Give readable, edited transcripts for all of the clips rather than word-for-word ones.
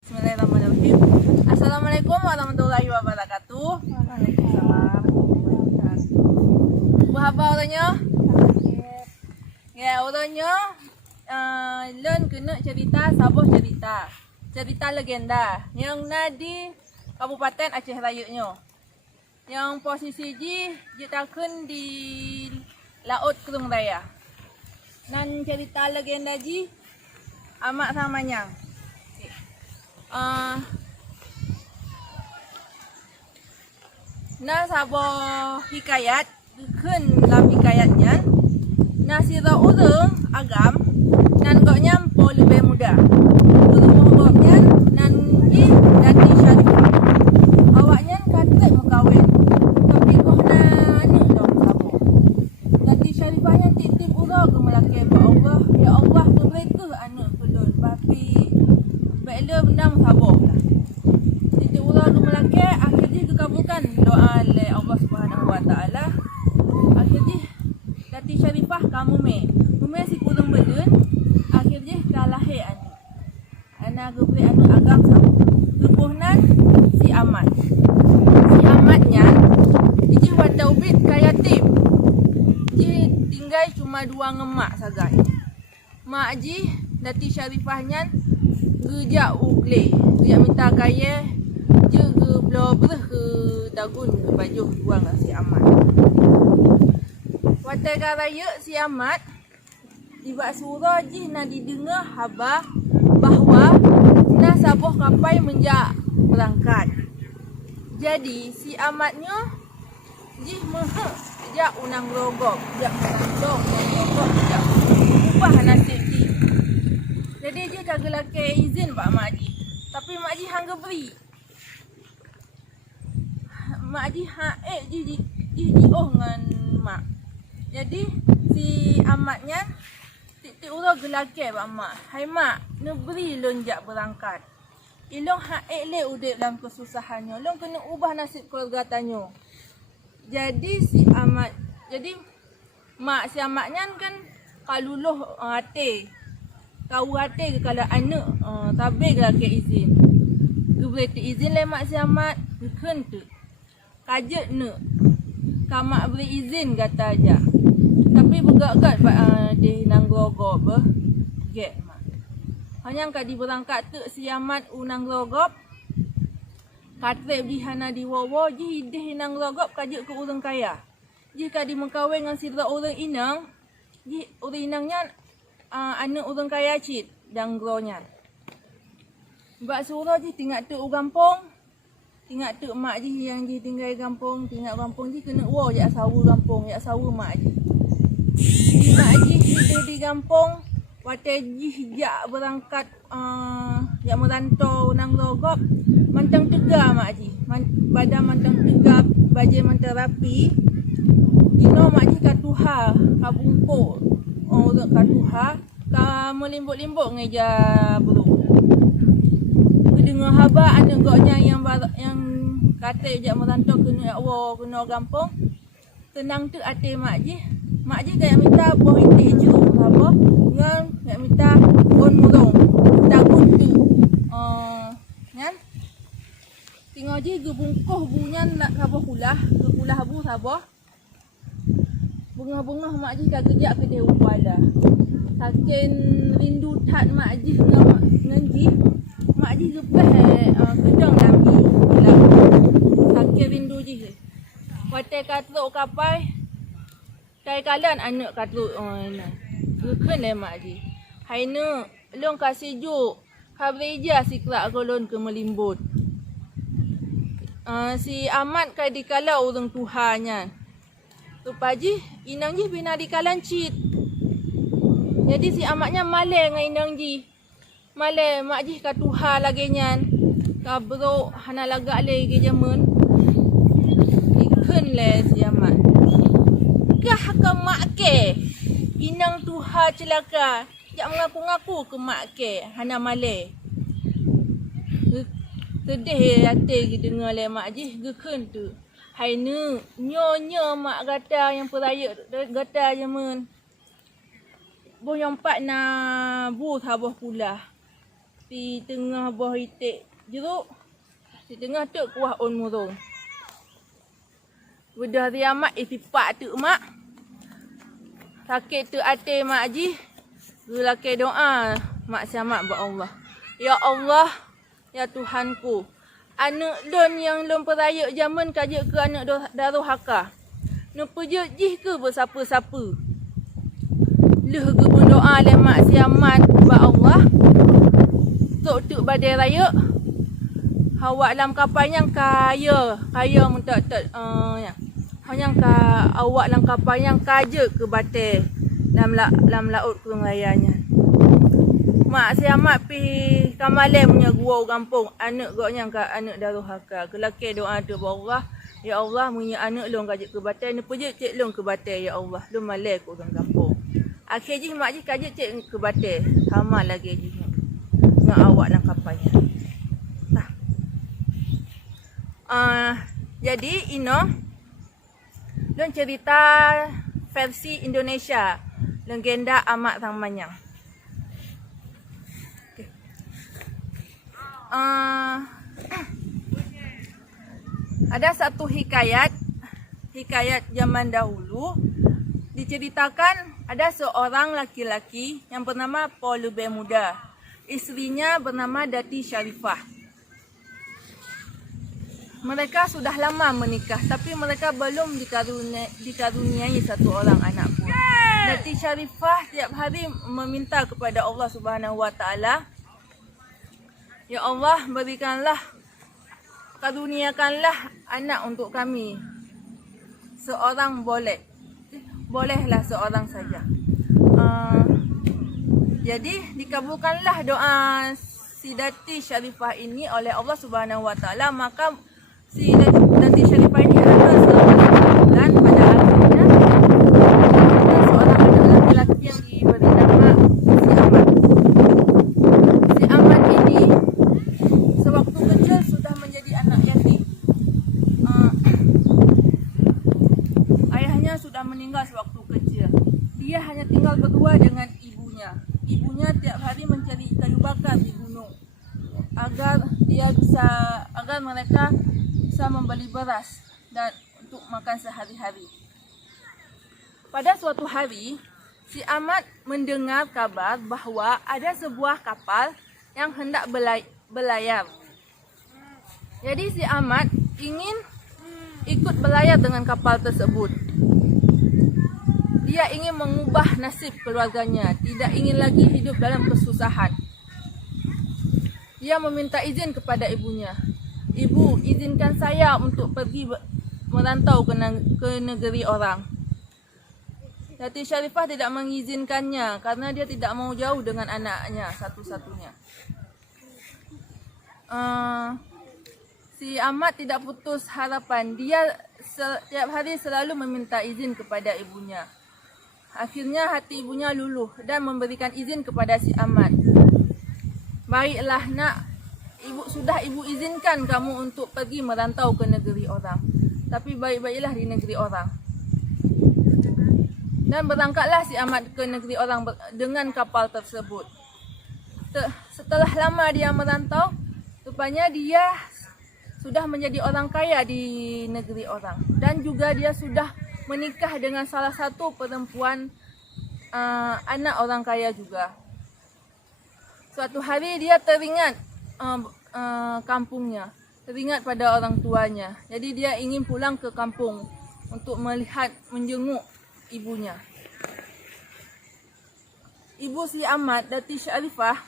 Bismillahirrahmanirrahim. Assalamualaikum warahmatullahi wabarakatuh. Waalaikumsalam. Apa orangnya? Ya, orangnya Len kena cerita sabuh cerita legenda yang nadi Kabupaten Aceh Raya nyo. Yang posisi ji takun di Laut Kerung Raya. Nan cerita legenda ji amat samanya. Na sabuh hikayat keun dalam hikayatnya na sira urang agam nan goknya po lebih muda. Urang-urangnya nan ji dati syarifah. Awaknya kata mengkawin. Tapi kok na ni dong sabuh. Dati syarifahnya titip urang ke melaki ba Allah. Ya Allah tu mereka anak kulun. Tapi Bela benam sabar. Titik urang ke melaki akhirnya dikabulkan doa oleh Allah Subhanahu Wa Taala. Akhirnya Dati Syarifah kamu me si kurang belen akhirnya kalahir anak geberi anak agam sama. Lepuhnan si Ahmad. Si Ahmadnyaiji wanda ubit kaya tim. Ji tinggal cuma dua ngemak sagai. Mak ji Dati Syarifahnya gejak ugle, gejak minta kaya je ke blober ke dagun ke baju buang si Ahmad. Watai raya si Ahmad tiba surah ji na didengar khabar bahawa na sabuh kapal menjak berangkat. Jadi si Ahmadnya ji mehek jak unang rogok, jak menandong, jak ubah nasib ji. Jadi dia kagak laki izin Pak Mak Haji. Tapi Mak Haji hang beri. Mak Haji haek ji dengan mak. Jadi si Ahmadnya titik urang gelake Pak Mak. Hai Mak, ne beri lon jak berangkat. Ilong haek le udip dalam kesusahannya. Long kena ubah nasib keluarga tanyo. Jadi si Ahmad, jadi mak si Ahmadnya kan kaluluh hati. Kau hati ke kalau anak tabik lah ke izin. Ku boleh tu izin le mak si Ahmad. Keun tu. Kajet ne. Kamak beri izin kata aja. Tapi begak-gak di nang grogop bah. Get mak. Hanya kadi berangkat tu si Ahmad unang grogop. Katrep di hana di wawo ji di nang grogop kajet ke urang kaya. Ji kadi mengkawin dengan sira orang inang. Ji orang inangnya anak orang kaya cit dan gronya. Bak surah je tinggal tu gampung. Tinggal tu mak je yang je tinggal gampung, tinggal gampung je kena je sawu gampung, ya sawu mak je. Mak je hidup di gampung, watai je jak berangkat jak merantau nang rogop, mantang tegar mak je. Badan mantang tegar, baju mantang rapi. Dino mak je katuha, kabumpuk. Orang katuha ka melimbuk-limbuk ngeja buruk. Dengar khabar anak goknya yang kata jak merantau kena kena gampung. Tenang tu hati mak je. Mak je kayak minta boh inti hijau apa? Dengan kayak minta bon murung. Dagun tu. Kan? Tengok je gebungkuh bunyan nak sabah kulah bu sabah. Bunga-bunga mak ji kagak jak ke dia upala. Saking rindu tat mak ji dengan ji. Mak ji gepeh kedang lagi. Saking rindu ji. Watai katruk kapai. Kai kalan anak katruk keun le mak ji. Haina long kasih juk. Kabreja si kerak golon ke melimbut. Si Ahmad kai dikala orang tuhanya. Tupaji inang ji bina di kalan cit. Jadi si Ahmadnya malai dengan inang ji. Malai mak ji katuha lagi nyan. Kabro hana lagak le ke jaman. Ikun le si Ahmad. Kah ke mak ke. Inang tuha celaka. Jak mengaku-ngaku ke mak ke. Hana malai. Sedih hati dengar le mak ji gekun tu. Hai nu, nyonya mak gata yang peraya gata jaman. Boh yang empat na bu sabuh pula. di tengah buah itik jeruk, di tengah tu kuah on murung. Bedah hari amat itipak tu mak. Sakit tu hati mak Haji. Gulake doa mak siamat buat Allah. Ya Allah, ya Tuhanku. Anak don yang lom peraya zaman kajak ke anak daruh haka. Nupa je jih ke bersapa-sapa. Leh ke berdoa le mak siamat buat Allah. Tok tuk badai raya. Awak dalam kapal yang kaya mentak ya. Hanya awak dalam kapal yang kaja ke batai dalam laut kurung layarnya. Mak saya amat pi kamalem punya gua kampung anak goknya anak daruh haka. Kelaki doa tu Allah, ya Allah punya anak long kaja ke batai ni pejek cek long ke batai ya Allah. Lu malai ku orang kampung. Akhir ji mak ji kaja cek ke batai. Sama lagi ji. Dengan awak dalam kapalnya. Jadi don cerita versi Indonesia legenda Amat Sang Manyang. Okay. Ada satu hikayat zaman dahulu diceritakan ada seorang laki-laki yang bernama Paul Lebih Muda. Isterinya bernama Dati Syarifah. Mereka sudah lama menikah tapi mereka belum dikaruniai satu orang anak pun. Dati Syarifah tiap hari meminta kepada Allah Subhanahu Wa Taala, ya Allah berikanlah, karuniakanlah anak untuk kami. Seorang bolehlah seorang saja. Jadi dikabulkanlah doa si Dati Syarifah ini oleh Allah Subhanahu Wa Taala, maka si Dati Syarifah ini adalah seorang bulan pada akhirnya seorang anak lelaki yang diberi nama si Amat. Si Amat ini sewaktu kecil sudah menjadi anak yatim. Ayahnya sudah meninggal sewaktu kecil. Dia hanya tinggal berdua dengan ibunya. Ibunya tiap hari mencari kayu bakar di gunung agar mereka bisa membeli beras dan untuk makan sehari-hari. Pada suatu hari, si Amat mendengar kabar bahawa ada sebuah kapal yang hendak berlayar. Jadi si Amat ingin ikut berlayar dengan kapal tersebut. Dia ingin mengubah nasib keluarganya, tidak ingin lagi hidup dalam kesusahan. Dia meminta izin kepada ibunya. Ibu, izinkan saya untuk pergi merantau ke negeri orang. Dati Syarifah tidak mengizinkannya karena dia tidak mau jauh dengan anaknya satu-satunya. Si Amat tidak putus harapan. Dia setiap hari selalu meminta izin kepada ibunya. Akhirnya hati ibunya luluh dan memberikan izin kepada si Amat. Baiklah nak, ibu izinkan kamu untuk pergi merantau ke negeri orang. Tapi baik-baiklah di negeri orang. Dan berangkatlah si Amat ke negeri orang dengan kapal tersebut. Setelah lama dia merantau, rupanya dia sudah menjadi orang kaya di negeri orang. Dan juga dia sudah menikah dengan salah satu perempuan anak orang kaya juga. Suatu hari dia teringat kampungnya, teringat pada orang tuanya. Jadi dia ingin pulang ke kampung untuk menjenguk ibunya. Ibu si Amat, Dati Syarifah,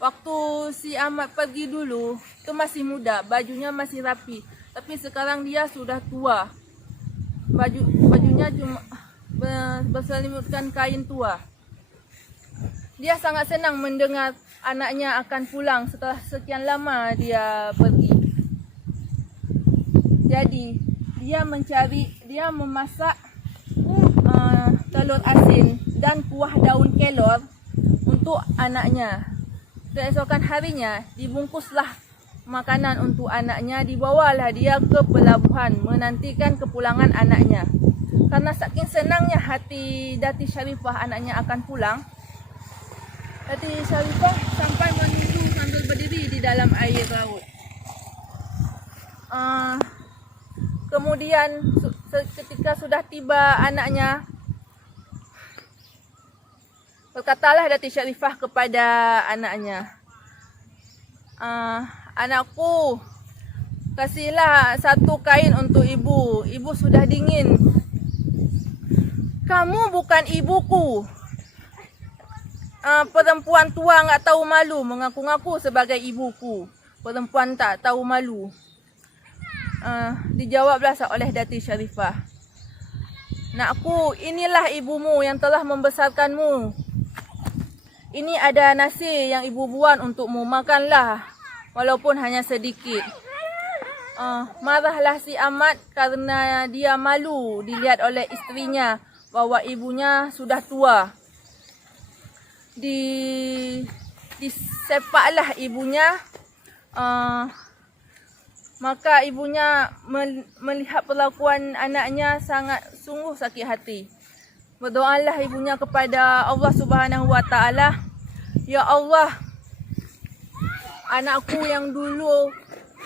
waktu si Amat pergi dulu, itu masih muda, bajunya masih rapi. Tapi sekarang dia sudah tua. Bajunya cuma berselimutkan kain tua. Dia sangat senang mendengar anaknya akan pulang setelah sekian lama dia pergi. Jadi dia memasak telur asin dan kuah daun kelor untuk anaknya. Keesokan harinya dibungkuslah makanan untuk anaknya, dibawalah dia ke pelabuhan menantikan kepulangan anaknya. Karena saking senangnya hati Dati Syarifah anaknya akan pulang, Dati Syarifah sampai menunggu sambil dalam air laut. Kemudian ketika sudah tiba anaknya, berkatalah Datuk Sharifah kepada anaknya, anakku, kasihlah satu kain untuk ibu. Ibu sudah dingin. Kamu bukan ibuku. Perempuan tua enggak tahu malu mengaku-ngaku sebagai ibuku. Perempuan tak tahu malu. Dijawablah oleh Datuk Sharifah, nakku, inilah ibumu yang telah membesarkanmu. Ini ada nasi yang ibu buat untukmu, makanlah walaupun hanya sedikit. Marahlah si Ahmad karena dia malu dilihat oleh istrinya bahawa ibunya sudah tua. Disepaklah ibunya. Maka ibunya melihat perlakuan anaknya sungguh sakit hati. Berdoalah ibunya kepada Allah Subhanahu Wa Taala, ya Allah, anakku yang dulu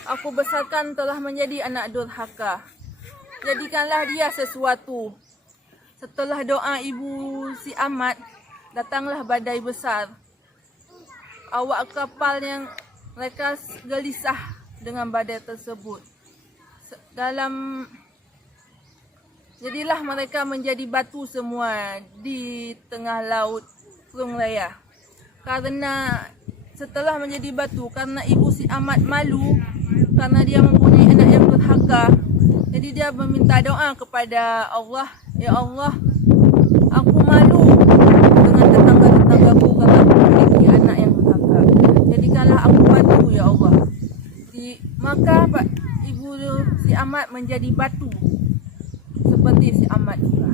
aku besarkan telah menjadi anak durhaka. Jadikanlah dia sesuatu. Setelah doa ibu si Ahmad, datanglah badai besar. Awak kapal yang mereka gelisah dengan badai tersebut. Jadilah mereka menjadi batu semua di tengah laut Perung Raya. Karena setelah menjadi batu, karena ibu si Ahmad malu, karena dia mempunyai anak yang durhaka, jadi dia meminta doa kepada Allah, ya Allah, aku malu dengan tetangga-tetanggaku karena aku memiliki anak yang durhaka. Jadikanlah aku batu, ya Allah. Maka ibu si Ahmad menjadi batu seperti si Ahmad juga.